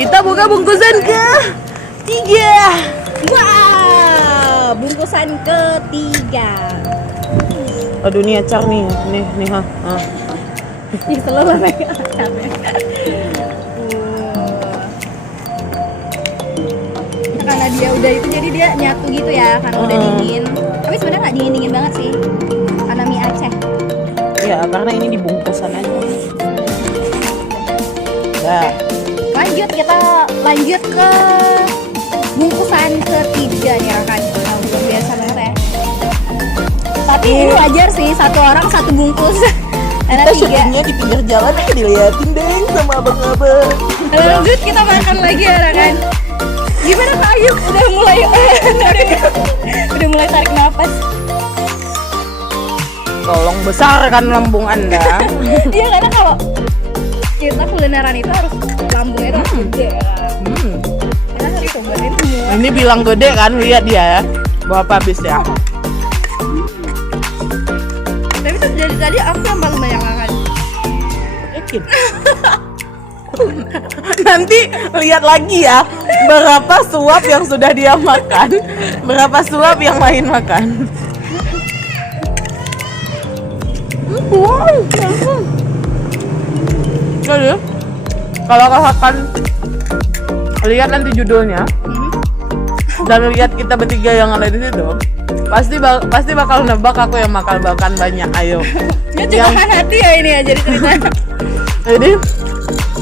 Kita buka bungkusan ketiga. Wow, bungkusan ketiga. Aduh, nih acar nih ha. Ih, selalu naik acarnya. Karena dia udah itu jadi dia nyatu gitu ya, karena udah dingin. Tapi sebenarnya nggak dingin banget sih, karena mie Aceh. Ya, karena ini dibungkusan aja. Dah. Kita lanjut ke bungkusan ketiga nih rekan. Luar biasa banget ya. Tapi ini wajar sih, satu orang satu bungkus. Karena Kita 3. syutingnya di pinggir jalan ya, diliatin deh sama abang-abang. Lanjut kita makan lagi ya rekan. Gimana Kak Ayub? Udah mulai tarik nafas. Tolong besarkan lambung Anda. Iya, karena kalau kita kulineran itu harus lambungnya itu gede kan. Kita harus cobain semua. Ini bilang gede kan, lihat dia ya. Berapa habis ya? Tapi tuh dari tadi aku yang paling banyak makan. Yakin. Nanti lihat lagi ya, berapa suap yang sudah dia makan, berapa suap yang lain makan. Wow. Jadi, kalau kalian lihat nanti judulnya dan lihat kita bertiga yang ada di situ, pasti bakal nebak aku yang makan banyak. Ayo. Ini curahan hati ya ini ya jadi ceritanya. Jadi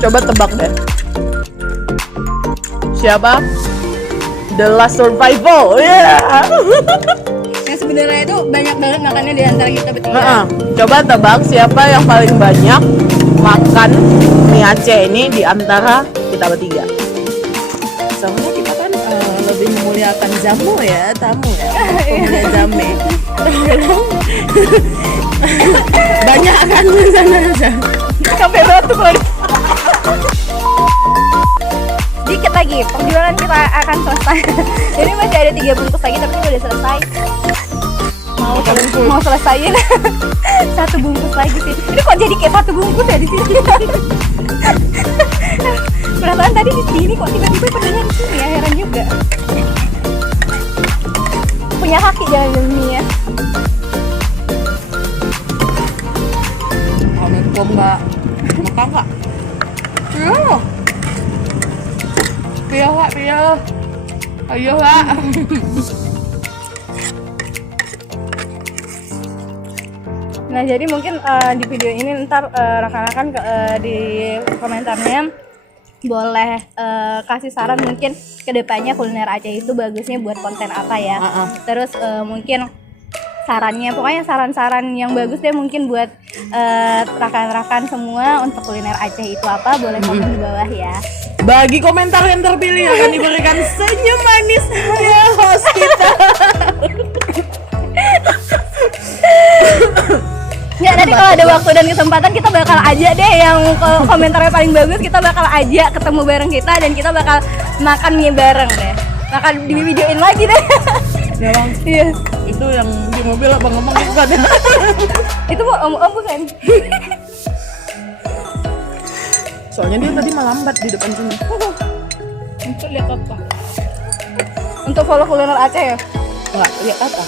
coba tebak deh. Siapa? The Last Survival. Yeah. Yang sebenarnya itu banyak banget makannya di antara kita bertiga. Coba tebak siapa yang paling banyak makan mie Aceh ini di antara kita bertiga. Soalnya kita kan lebih memuliakan jamu ya, tamu ya. Pemulia jame. Banyak kan di sana aja. Sampai batuk lagi. Dikit lagi, perjuangan kita akan selesai. Jadi masih ada 3 bungkus lagi tapi udah selesai. Mau selesaiin satu bungkus lagi sih. Ini kok jadi kayak satu bungkus ya di sini. Perasaan tadi di sini kok tiba-tiba perginya di sini ya, heran juga. Punya kaki jangan mie ya. Assalamualaikum Mbak. Makan Kak? Iya Kak, iya. Ayo Kak. Nah jadi mungkin di video ini ntar rekan-rekan di komentarnya boleh kasih saran mungkin kedepannya kuliner Aceh itu bagusnya buat konten apa ya. Terus mungkin sarannya, pokoknya saran-saran yang bagus deh mungkin buat rekan-rekan semua untuk kuliner Aceh itu apa, boleh komen di bawah ya. Bagi komentar yang terpilih akan diberikan senyum manis ya host kita. Ya nanti kalau ada waktu dan kesempatan kita bakal aja deh yang komentarnya paling bagus, kita bakal aja ketemu bareng kita dan kita bakal makan mie bareng deh. Bakal di videoin lagi deh. Ya Bang. Iya. Itu yang di mobil abang-abang itu kan. Itu om bukan? Soalnya dia tadi melambat di depan sini. Untuk lihat apa? Untuk follow kuliner Aceh ya? Enggak, lihat apa?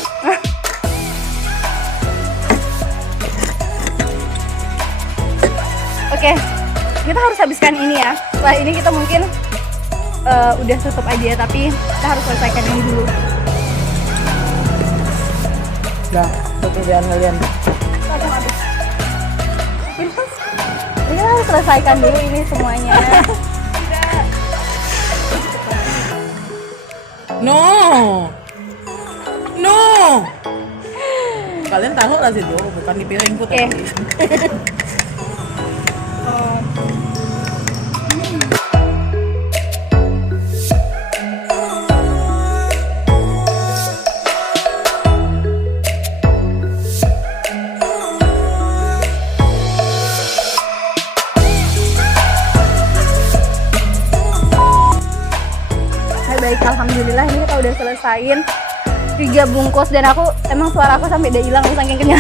Oke, kita harus habiskan ini ya. Setelah ini kita mungkin udah tutup aja, tapi kita harus selesaikan ini dulu. Dah, pekerjaan kalian. Ini harus selesaikan dulu ini semuanya. No. Kalian taruh lah situ, bukan di piringku Oke. tadi. Baik, alhamdulillah ini kita udah selesaiin 3 bungkus dan emang suara aku sampai udah hilang saking kenyang.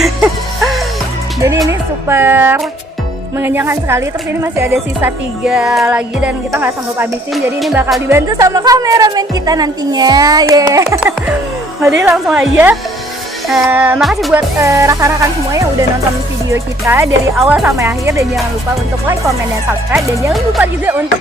Jadi ini super mengenyangkan sekali. Terus ini masih ada sisa 3 lagi dan kita nggak sanggup habisin, jadi ini bakal dibantu sama kameramen kita nantinya. Jadi langsung aja. Makasih buat rekan-rekan semua yang udah nonton video kita dari awal sampai akhir, dan jangan lupa untuk like, comment, dan subscribe, dan jangan lupa juga untuk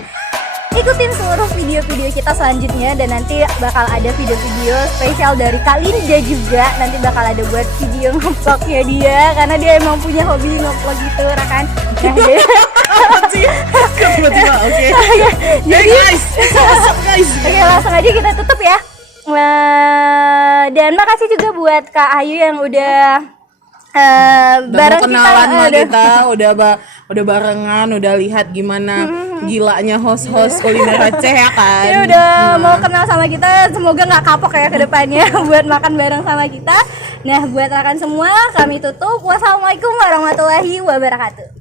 ikutin seluruh video-video kita selanjutnya. Dan nanti bakal ada video-video spesial dari Kak Linda juga, nanti bakal ada buat video ngevlognya dia, karena dia emang punya hobi ngevlog gitu rekan. Nah, Tiba-tiba oke. Jadi Guys, what's up guys? oke, langsung aja kita tutup ya. Dan makasih juga buat Kak Ayu yang udah bareng Udah kenalan sama kita, kita, udah barengan, udah lihat gimana gilanya host kuliner Aceh ya kan. dia udah mau kenal sama kita. Semoga nggak kapok ya ke depannya buat makan bareng sama kita. Nah, buat rekan semua kami tutup. Wassalamualaikum warahmatullahi wabarakatuh.